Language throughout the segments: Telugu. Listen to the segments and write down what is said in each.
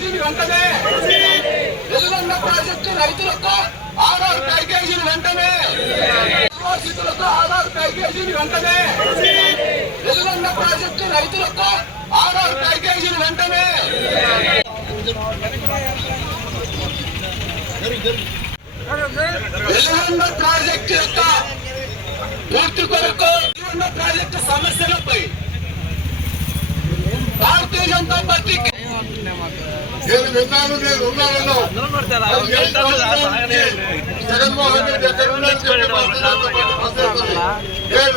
ప్యాకేజీని వెంటనే వెలుగొండ ప్రాజెక్టు రైతులకు 6 ప్యాకేజీలు వెంటనే నిర్వాసితులకు 6 ప్యాకేజీలు వెంటనే వెలుగొండ ప్రాజెక్టు రైతులకు 6 ప్యాకేజీలు వెంటనే వెలుగొండ ప్రాజెక్టు యొక్క పూర్తి కొరకు వెలుగొండ ప్రాజెక్టు సమస్యలపై భారతీయ జనతా పార్టీకి జగన్మోహన్ రెడ్డి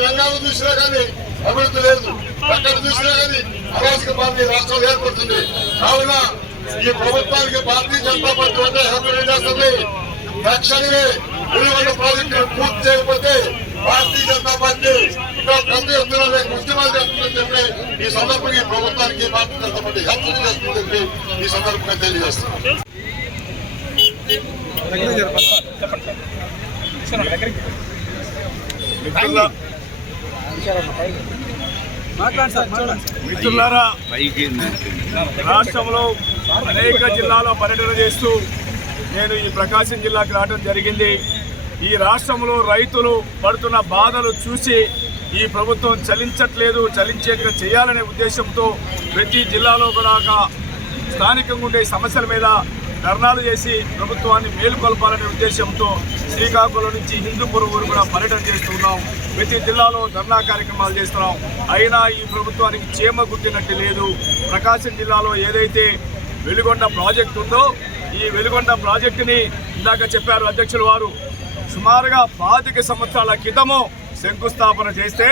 రంగాలు చూసినా కానీ అభివృద్ధి లేదు, ఎక్కడ చూసినా కానీ అరాచక పార్టీ రాష్ట్రం ఏర్పడుతుంది. కావున ఈ ప్రభుత్వానికి భారతీయ జనతా పార్టీ అంటే హేతులు చేస్తుంది. తక్షణమే వెలుగొండ ప్రాజెక్టును పూర్తి చేయకపోతే భారతీయ జనతా పార్టీ పెద్ద ఎత్తున ఉద్యమాలు చేస్తుందని చెప్పి ఈ సందర్భంగా ఈ ప్రభుత్వానికి భారతీయ జనతా పార్టీ హెచ్చరిక చేస్తుందని చెప్పి ఈ సందర్భంగా తెలియజేస్తున్నాం. మిత్రులారా, రాష్ట్రంలో అనేక జిల్లాలో పర్యటన చేస్తూ నేను ఈ ప్రకాశం జిల్లాకు రావడం జరిగింది. ఈ రాష్ట్రంలో రైతులు పడుతున్న బాధలు చూసి ఈ ప్రభుత్వం చలించట్లేదు, చలించేట్టుగా చేయాలనే ఉద్దేశంతో ప్రతి జిల్లాలో కూడా స్థానికంగా ఉండే సమస్యల మీద ధర్నాలు చేసి ప్రభుత్వాన్ని మేలుకొల్పాలనే ఉద్దేశంతో శ్రీకాకుళం నుంచి హిందూపురం వరకు కూడా పర్యటన చేస్తున్నాం. ప్రతి జిల్లాలో ధర్నా కార్యక్రమాలు చేస్తున్నాం. అయినా ఈ ప్రభుత్వానికి చీమ గుట్టినట్టు లేదు. ప్రకాశం జిల్లాలో ఏదైతే వెలుగొండ ప్రాజెక్టు ఉందో ఈ వెలుగొండ ప్రాజెక్టుని ఇందాక చెప్పారు అధ్యక్షుల వారు, సుమారుగా 25 సంవత్సరాల క్రితము శంకుస్థాపన చేస్తే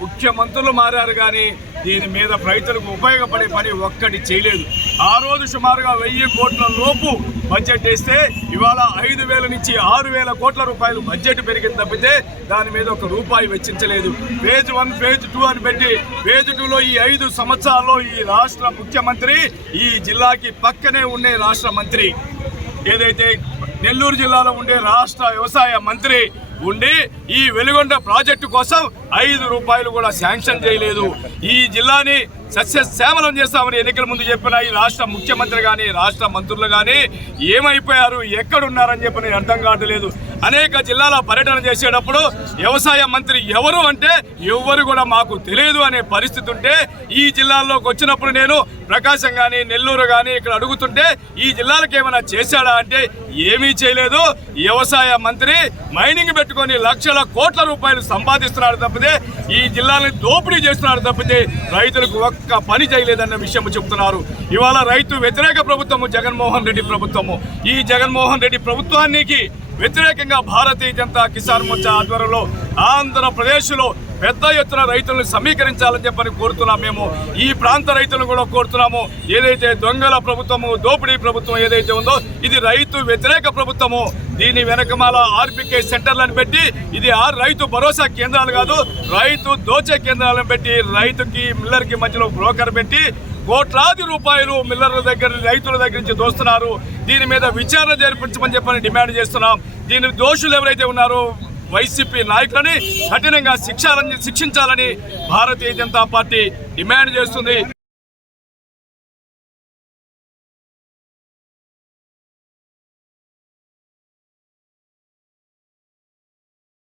ముఖ్యమంత్రులు మారారు కానీ దీని మీద రైతులకు ఉపయోగపడే పని ఒక్కటి చేయలేదు. ఆ రోజు సుమారుగా 1000 కోట్ల లోపు బడ్జెట్ వేస్తే ఇవాళ 5000 నుంచి 6000 కోట్ల రూపాయలు బడ్జెట్ పెరిగింది తప్పితే దాని మీద ఒక రూపాయి వెచ్చించలేదు. ఫేజ్ 1 ఫేజ్ 2 అని పెట్టి ఫేజ్ 2లో ఈ 5 సంవత్సరాల్లో ఈ రాష్ట్ర ముఖ్యమంత్రి ఈ జిల్లాకి పక్కనే ఉండే రాష్ట్ర మంత్రి, ఏదైతే నెల్లూరు జిల్లాలో ఉండే రాష్ట్ర వ్యవసాయ మంత్రి ఉండి ఈ వెలుగొండ ప్రాజెక్టు కోసం 5 రూపాయలు కూడా శాంక్షన్ చేయలేదు. ఈ జిల్లాని సస్యశ్యామలం చేస్తామని ఎన్నికల ముందు చెప్పిన ఈ రాష్ట్ర ముఖ్యమంత్రి కానీ రాష్ట్ర మంత్రులు కానీ ఏమైపోయారు, ఎక్కడున్నారని చెప్పి అర్థం కావట్లేదు. అనేక జిల్లాల పర్యటన చేసేటప్పుడు వ్యవసాయ మంత్రి ఎవరు అంటే ఎవరు కూడా మాకు తెలియదు అనే పరిస్థితి ఉంటే ఈ జిల్లాల్లోకి వచ్చినప్పుడు నేను ప్రకాశం కానీ నెల్లూరు కానీ ఇక్కడ అడుగుతుంటే ఈ జిల్లాలకు ఏమైనా చేశాడా అంటే ఏమీ చేయలేదు. వ్యవసాయ మంత్రి మైనింగ్ పెట్టుకొని లక్షల కోట్ల రూపాయలు సంపాదిస్తున్నాడు తప్పితే ఈ జిల్లాని దోపిడీ చేస్తున్నాడు తప్పితే రైతులకు ఒక్క పని చేయలేదన్న విషయం చెప్తున్నారు. ఇవాళ రైతు వ్యతిరేక ప్రభుత్వము జగన్మోహన్ రెడ్డి ప్రభుత్వము. ఈ జగన్మోహన్ రెడ్డి ప్రభుత్వానికి వ్యతిరేకంగా భారతీయ జనతా కిసాన్ మోర్చా ఆధ్వర్యంలో ఆంధ్రప్రదేశ్లో పెద్ద ఎత్తున రైతులను సమీకరించాలని చెప్పని కోరుతున్నాం. మేము ఈ ప్రాంత రైతులను కూడా కోరుతున్నాము. ఏదైతే దొంగల ప్రభుత్వము, దోపిడీ ప్రభుత్వం ఏదైతే ఉందో ఇది రైతు వ్యతిరేక ప్రభుత్వము. దీని వెనకమాల ఆర్బీకే సెంటర్లను పెట్టి ఇది రైతు భరోసా కేంద్రాలు కాదు, రైతు దోచే కేంద్రాలను పెట్టి రైతుకి మిల్లర్కి మధ్యలో బ్రోకర్ పెట్టి కోట్లాది రూపాయలు మిల్లర్ల దగ్గర రైతుల దగ్గర నుంచి దోస్తున్నారు. దీని మీద విచారణ జరిపించమని చెప్పని డిమాండ్ చేస్తున్నాం. దీని దోషులు ఎవరైతే ఉన్నారో వైసీపీ నాయకులని కఠినంగా శిక్షించాలని భారతీయ జనతా పార్టీ డిమాండ్ చేస్తుంది.